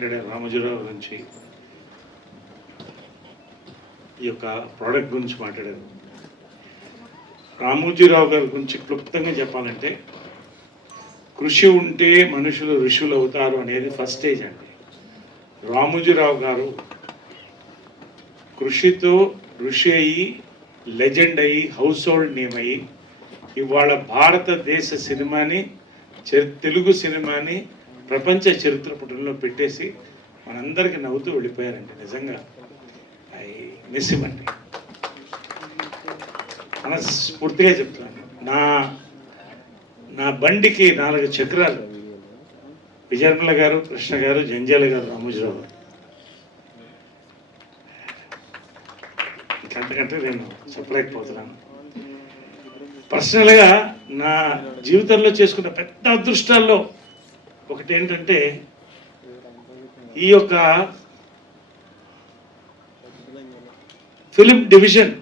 మాట్లాడే రామోజీరావు గురించి ఈ యొక్క ప్రోడక్ట్ గురించి మాట్లాడారు. రామోజీరావు గారి గురించి క్లుప్తంగా చెప్పాలంటే కృషి ఉంటే మనుషులు ఋషులు అవుతారు అనేది ఫస్ట్ స్టేజ్ అండి. రామోజీరావు గారు కృషితో ఋషి అయ్యి లెజెండ్ అయ్యి హౌస్ హోల్డ్ నేమ్ అయ్యి ఇవాళ భారతదేశ సినిమాని చరి- తెలుగు సినిమాని ప్రపంచ చరిత్ర పుటంలో పెట్టేసి మనందరికీ నవ్వుతూ వెళ్ళిపోయారండి నిజంగా. ఐ మిస్ అండి. మనస్ఫూర్తిగా చెప్తున్నాను. నా నా బండికి నాలుగు చక్రాలు. విజయర్మల గారు కృష్ణ గారు జంజాల గారు రామోజీరావు గారు. ఇంకంతకంటే నేను చెప్పలేకపోతున్నాను. పర్సనల్గా నా జీవితంలో చేసుకున్న పెద్ద అదృష్టాల్లో ఒకటి ఏంటంటే ఈ యొక్క ఫిలిం డివిజన్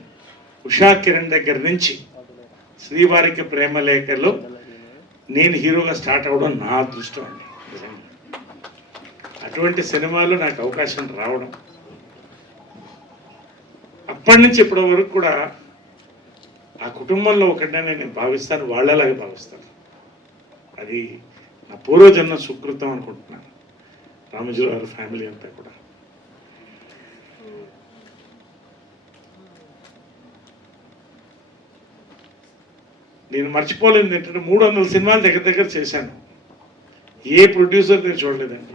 ఉషా కిరణ్ దగ్గర నుంచి శ్రీవారికి ప్రేమ లేఖలో నేను హీరోగా స్టార్ట్ అవ్వడం నా అదృష్టం అండి. అటువంటి సినిమాలు నాకు అవకాశం రావడం. అప్పటి నుంచి ఇప్పటి వరకు కూడా ఆ కుటుంబంలో ఒకటే నేను భావిస్తాను వాళ్ళలాగే భావిస్తాను. అది నా పూర్వజన్మ సుకృతం అనుకుంటున్నాను. రామజీ గారి ఫ్యామిలీ అంతా కూడా. నేను మర్చిపోలేదు ఏంటంటే మూడు వందల సినిమాలు దగ్గర దగ్గర చేశాను. ఏ ప్రొడ్యూసర్ నేను చూడలేదండి.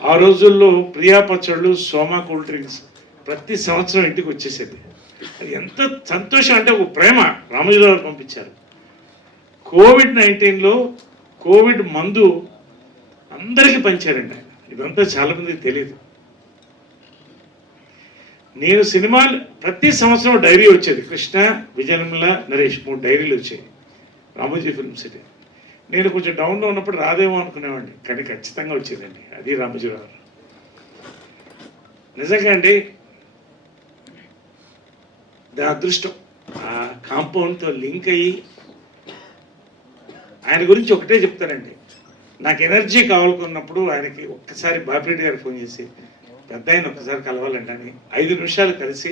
ఆ రోజుల్లో ప్రియా పచ్చళ్ళు సోమా కూల్ డ్రింక్స్ ప్రతి సంవత్సరం ఇంటికి వచ్చేసేది. అది ఎంత సంతోషం అంటే ఒక ప్రేమ రామోజీరావు గారు పంపించారు. కోవిడ్ నైన్టీన్లో కోవిడ్ మందు అందరికీ పంచారండి ఆయన. ఇదంతా చాలా మందికి తెలియదు నేను సినిమాలు ప్రతి సంవత్సరం డైరీ వచ్చేది. కృష్ణ విజయనిర్మల నరేష్ మూడు డైరీలు వచ్చాయి రామోజీ ఫిల్మ్ సిటీ. నేను కొంచెం డౌన్లో ఉన్నప్పుడు రాదేమో అనుకునేవాడిని. కానీ ఖచ్చితంగా వచ్చేదండి. అది రామజీ గారు. నిజంగా అండి దాని అదృష్టం. ఆ కాంపౌండ్తో లింక్ అయ్యి ఆయన గురించి ఒకటే చెప్తానండి. నాకు ఎనర్జీ కావాలనుకున్నప్పుడు ఆయనకి ఒక్కసారి బాపిరెడ్డి గారు ఫోన్ చేసి పెద్ద ఆయన ఒక్కసారి కలవాలంటని ఐదు నిమిషాలు కలిసి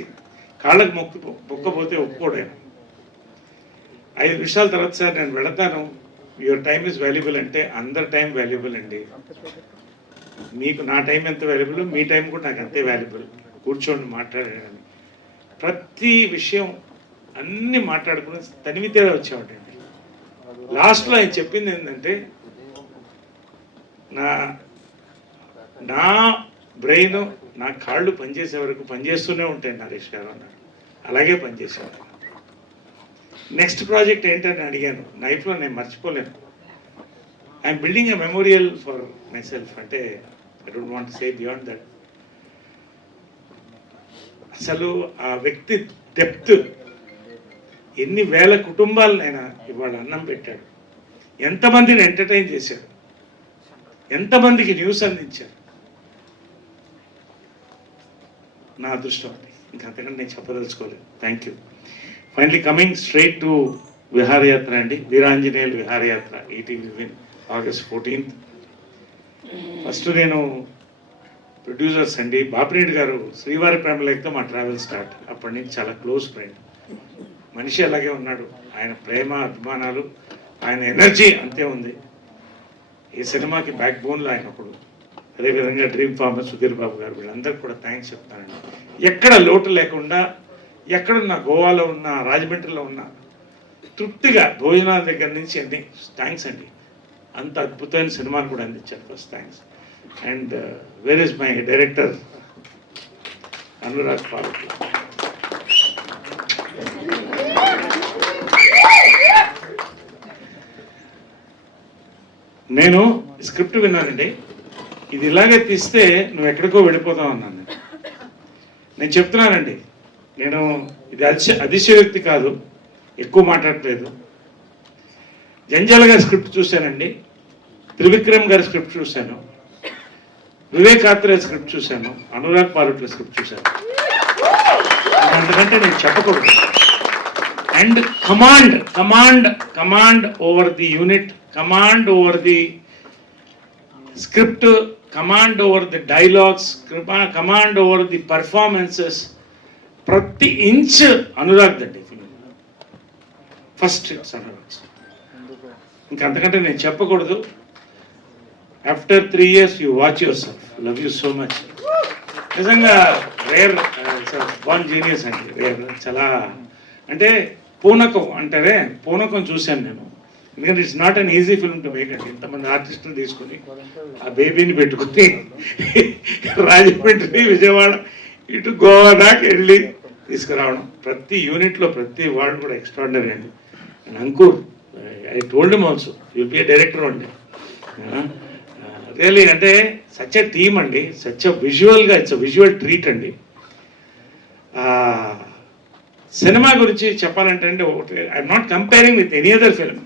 కాళ్ళకు మొక్కు మొక్కపోతే ఒప్పుకోడు ఆయన. ఐదు నిమిషాల తర్వాత సార్ నేను వెళతాను. యువర్ టైం ఇస్ వాల్యుబుల్ అంటే అందరి టైం వాల్యుబుల్ అండి. మీకు నా టైం ఎంత వాల్యుబుల్ మీ టైం కూడా నాకు అంతే వాల్యుబుల్ కూర్చోండి మాట్లాడాడని ప్రతి విషయం అన్నీ మాట్లాడుకుని తనివితే వచ్చామండి లాస్ట్లో ఆయన చెప్పింది ఏంటంటే నా నా బ్రెయిన్ నా కాళ్ళు పనిచేసే వరకు పనిచేస్తూనే ఉంటాయి నరేష్ గారు అన్నారు. అలాగే పనిచేసేవారు నెక్స్ట్ ప్రాజెక్ట్ ఏంటని అడిగాను. లైఫ్లో నేను మర్చిపోలేను. I'm building a memorial for myself అంటే I don't want say beyond that అసలు ఆ వ్యక్తి డెప్త్ ఎన్ని వేల కుటుంబాలనైనా ఇవాళ అన్నం పెట్టాడు. ఎంతమందిని ఎంటర్టైన్ చేశాడు. ఎంతమందికి న్యూస్ అందించారు నా అదృష్టం అది. ఇంకా అంతకంటే నేను చెప్పదలుచుకోలేదు. Thank you finally coming straight to Viharayatra అండి. Veeranjaneyulu Viharayatra eighteen Win August fourteenth first నేను ప్రొడ్యూసర్స్ అండి బాపిరెడ్డి గారు శ్రీవారి ప్రేమ లేకపోతే మా ట్రావెల్ స్టార్ట్ అప్పటి నుంచి చాలా క్లోజ్ ఫ్రెండ్ మనిషి అలాగే ఉన్నాడు. ఆయన ప్రేమ అభిమానాలు ఆయన ఎనర్జీ అంతే ఉంది. ఈ సినిమాకి బ్యాక్ బోన్లో ఆయన ఒకడు. అదేవిధంగా డ్రీమ్ ఫార్మర్ సుధీర్ బాబు గారు వీళ్ళందరికీ కూడా థ్యాంక్స్ చెప్తానండి. ఎక్కడ లోటు లేకుండా ఎక్కడున్నా గోవాలో ఉన్న రాజమండ్రిలో ఉన్న తృప్తిగా భోజనాల దగ్గర నుంచి అన్ని థ్యాంక్స్ అండి. అంత అద్భుతమైన సినిమాను కూడా అందించారు. First thanks and where is my director Anurag Palak. నేను స్క్రిప్ట్ విన్నానండి. ఇది ఇలాగే తీస్తే నువ్వు ఎక్కడికో వెళ్ళిపోతావు అన్నాను నేను. చెప్తున్నానండి. నేను ఇది అతిశ అతిశయోక్తి కాదు. ఎక్కువ మాట్లాడట్లేదు. జంజాల గారి స్క్రిప్ట్ చూశానండి. త్రివిక్రమ్ గారి స్క్రిప్ట్ చూశాను. వివేక్ స్క్రిప్ట్ చూశాను. అనురాగ్ పారుట్ల స్క్రిప్ట్ చూశాను. అంతకంటే నేను చెప్పకూడదు. And command command command over the unit command over the script command over the dialogues command over the performances ప్రతి ఇంచ్ అనురాగ్ దండి ఫిలిం ఫస్ట్ అనురాగ్ ఇంకా అంతకంటే నేను చెప్పకూడదు. After three years you watch yourself love you so much నిజంగా rare one genius అండి. Rare చాలా. అంటే పూనకం అంటారే పూనకం చూశాను నేను. ఎందుకంటే it's not an easy film to make అండి. ఇంతమంది ఆర్టిస్టులు తీసుకుని ఆ బేబీని పెట్టుకుని రాజమండ్రి విజయవాడ ఇటు గోవా దాకా వెళ్ళి తీసుకురావడం. ప్రతి యూనిట్లో ప్రతి వాడు కూడా ఎక్స్ట్రాడినరీ అండి. And Ankur I told him also director అండి రియలీ అంటే సచ్ ఎ అండి. సచ్ విజువల్గా ఇట్స్ విజువల్ ట్రీట్ అండి. సినిమా గురించి చెప్పాలంటే అంటే ఒకటి I'm not comparing with any other film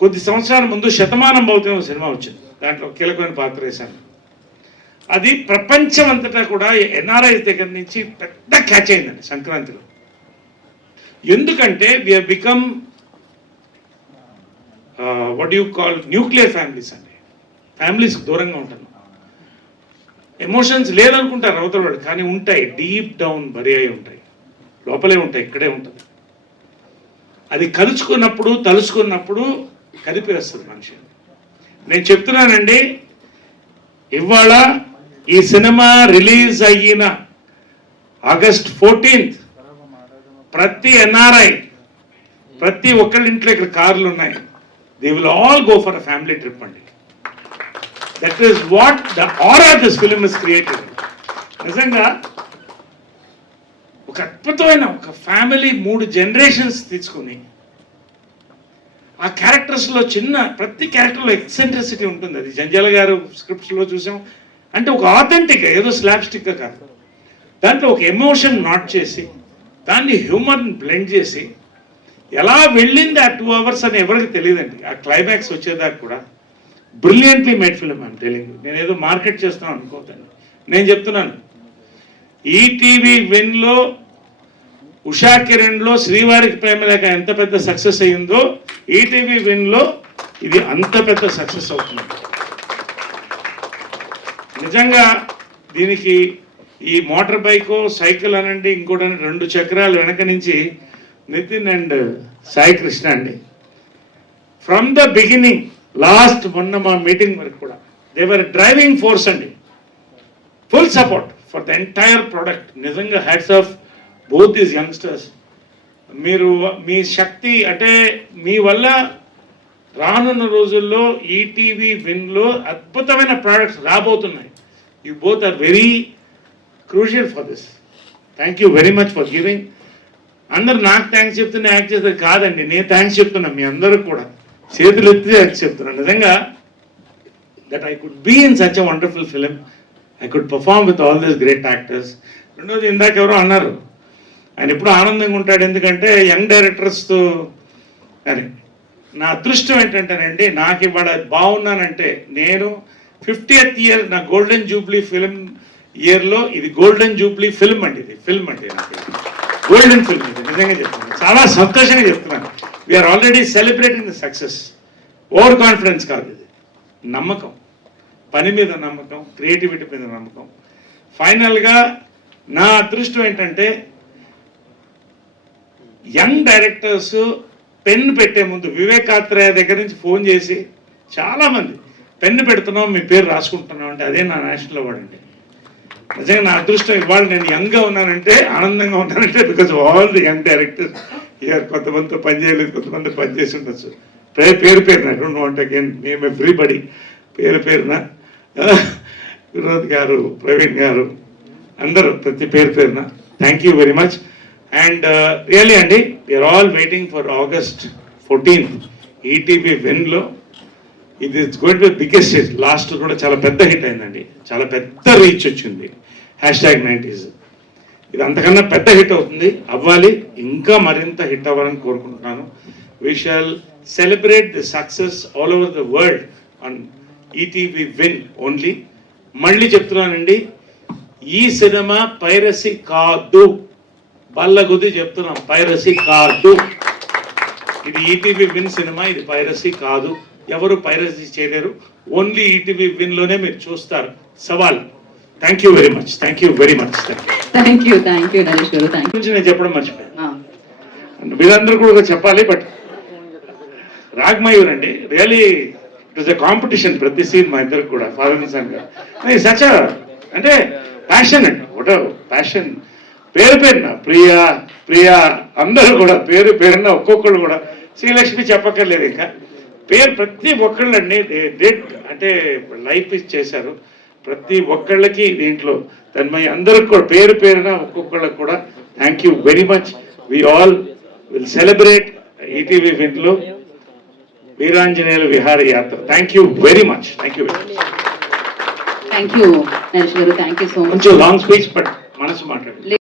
కొద్ది సంవత్సరాల ముందు శతమానం భౌతం సినిమా వచ్చింది. దాంట్లో కీలకమైన పాత్ర వేశాను అది ప్రపంచం అంతటా కూడా ఎన్ఆర్ఐ దగ్గర నుంచి పెద్ద క్యాచ్ అయిందండి సంక్రాంతిలో. ఎందుకంటే we become what you call nuclear families అండి. ఫ్యామిలీస్కి దూరంగా ఉంటాను ఎమోషన్స్ లేదనుకుంటారు అవతల వాడు కానీ ఉంటాయి. డీప్ డౌన్ బరి అయి ఉంటాయి. లోపలే ఉంటాయి ఇక్కడే ఉంటుంది. అది కలుసుకున్నప్పుడు తలుచుకున్నప్పుడు కదిపేస్తుంది మనిషి. నేను చెప్తున్నానండి ఇవాళ ఈ సినిమా రిలీజ్ అయిన ఆగస్ట్ ఫోర్టీన్త్ ప్రతి ఎన్ఆర్ఐ ప్రతి ఒక్కళ్ళ ఇంట్లో ఇక్కడ కార్లు ఉన్నాయి. They will all go for a family trip అండి. That is what the are of this film is created నిజంగా ఒక అద్భుతమైన ఒక ఫ్యామిలీ మూడు జనరేషన్స్ తీసుకుని ఆ క్యారెక్టర్స్లో చిన్న ప్రతి క్యారెక్టర్లో ఎక్సెంట్రిసిటీ ఉంటుంది. అది జంజాల గారు స్క్రిప్ట్స్లో చూసాం. అంటే ఒక ఆథెంటిక్ ఏదో స్లాబ్స్టిక్ కాదు. దాంట్లో ఒక ఎమోషన్ నాట్ చేసి దాన్ని హ్యూమర్ బ్లెండ్ చేసి ఎలా వెళ్ళింది ఆ టూ అవర్స్ అని ఎవరికి తెలియదండి. ఆ క్లైమాక్స్ వచ్చేదాకా కూడా brilliantly made film I'm telling నేను ఏదో మార్కెట్ చేస్తున్నాను అనుకోవద్దండి. నేను చెప్తున్నాను. ఈటీవీ విన్లో ఉషా కిరణ్లో శ్రీవారికి ప్రేమలేక ఎంత పెద్ద సక్సెస్ అయ్యిందో ఈటీవీ విన్లో ఇది అంత పెద్ద సక్సెస్ అవుతుంది. నిజంగా దీనికి ఈ మోటార్ బైక్ సైకిల్ అనండి ఇంకోటి రెండు చక్రాలు వెనక నుంచి నితిన్ అండ్ సాయి కృష్ణ అండి. ఫ్రమ్ ద బిగినింగ్ లాస్ట్ మొన్న మా మీటింగ్ వరకు కూడా దేవర్ డ్రైవింగ్ ఫోర్స్ అండి. Full support for the entire product నిజంగా hats off both these youngsters మీరు మీ శక్తి అంటే మీ వల్ల రానున్న రోజుల్లో ఈటీవీ విన్లో అద్భుతమైన ప్రోడక్ట్స్ రాబోతున్నాయి. You both are very crucial for this thank you very much for giving అందరు నాకు థ్యాంక్స్ చెప్తున్నా యాక్ట్ చేస్తారు కాదండి నేను థ్యాంక్స్ చెప్తున్నా మీ అందరూ కూడా. చేతులు ఎత్తి యాక్ట్ చెప్తున్నాను నిజంగా that I could be in such a wonderful film I could perform with all these great actors రెండోది ఇందాక ఎవరో అన్నారు ఆయన ఎప్పుడు ఆనందంగా ఉంటాడు. ఎందుకంటే యంగ్ డైరెక్టర్స్తో అని నా అదృష్టం ఏంటంటేనండి నాకు ఇవాళ బాగున్నానంటే నేను ఫిఫ్టీయత్ ఇయర్ నా గోల్డెన్ జూబ్లీ ఫిల్మ్ ఇయర్లో ఇది గోల్డెన్ జూబ్లీ ఫిల్మ్ అండి ఇది. ఫిల్మ్ అండి నాకు. గోల్డెన్ ఫిల్మ్ ఇది. నిజంగా చెప్తున్నాను. చాలా సంతోషంగా చెప్తున్నాను. We're already celebrating the success overconfidence కాదు ఇది. నమ్మకం. పని మీద నమ్మకం క్రియేటివిటీ మీద నమ్మకం. ఫైనల్గా నా అదృష్టం ఏంటంటే యంగ్ డైరెక్టర్స్ పెన్ పెట్టే ముందు వివేకాత్రేయ దగ్గర నుంచి ఫోన్ చేసి చాలామంది పెన్ను పెడుతున్నాం మీ పేరు రాసుకుంటున్నాం అంటే అదే నా నేషనల్ అవార్డు అండి. నిజంగా నా అదృష్టం ఇవాళ నేను యంగ్గా ఉన్నానంటే ఆనందంగా ఉన్నానంటే because all the young directors ఇక కొంతమందితో పనిచేయలేదు కొంతమంది పనిచేసి ఉండొచ్చు. పేరు పేరు పేరున రెండు వాంట్ అగైన్ నేమ్ ఎవ్రీ బడి పేరు పేరున వినోద్ గారు ప్రవీణ్ గారు అందరూ ప్రతి పేరు పేరున thank you very much and really అండి we're all waiting for August fourteenth ETV వెన్లో ఇది going to biggest hit last కూడా చాలా పెద్ద హిట్ అయిందండి. చాలా పెద్ద రీచ్ వచ్చింది. హ్యాష్ ట్యాగ్ నైంటీస్ ఇది అంతకన్నా పెద్ద హిట్ అవుతుంది. అవ్వాలి. ఇంకా మరింత హిట్ అవ్వాలని కోరుకుంటున్నాను. We shall celebrate the success all over the world and ETV Win only మళ్ళీ చెప్తున్నానండి. ఈ సినిమా పైరసీ కాదు. బల్లగుద్ది చెప్తున్నాం పైరసీ కాదు. ఇది ఈటీవీ విన్ సినిమా ఇది పైరసీ కాదు. ఎవరు పైరసీ చేయలేరు. ఓన్లీ ఈటీవీ విన్లోనే మీరు చూస్తారు. సవాల్. Thank you very much thank you very much thank you thank you garu గురించి నేను చెప్పడం మర్చిపోయాను. యూ వీళ్ళందరూ కూడా చెప్పాలి బట్ రాగ్మయూర్ అండి really it is a competition ప్రతి సీన్ మా ఇద్దరికి కూడా ఫాదర్ సన్గా సచ్ అంటే ప్యాషన్ అండి ఒకటో ప్యాషన్ పేరు పేరున ప్రియా ప్రియా అందరూ కూడా పేరు పేరున ఒక్కొక్కళ్ళు కూడా. శ్రీలక్ష్మి చెప్పక్కర్లేదు ఇంకా. పేరు ప్రతి ఒక్కళ్ళండి డెడ్ అంటే లైఫ్ ఇచ్చేశారు ప్రతి ఒక్కళ్ళకి దీంట్లో తన్మయ అందరికి కూడా పేరు పేరున ఒక్కొక్కళ్ళకి కూడా thank you very much we all will celebrate ETV విన్లో వీరాంజనేయుల Viharayatra thank you very much thank you very much thank you Naresh garu thank you so much కొంచెం లాంగ్ స్పీచ్ బట్ మనసు మాట్లాడండి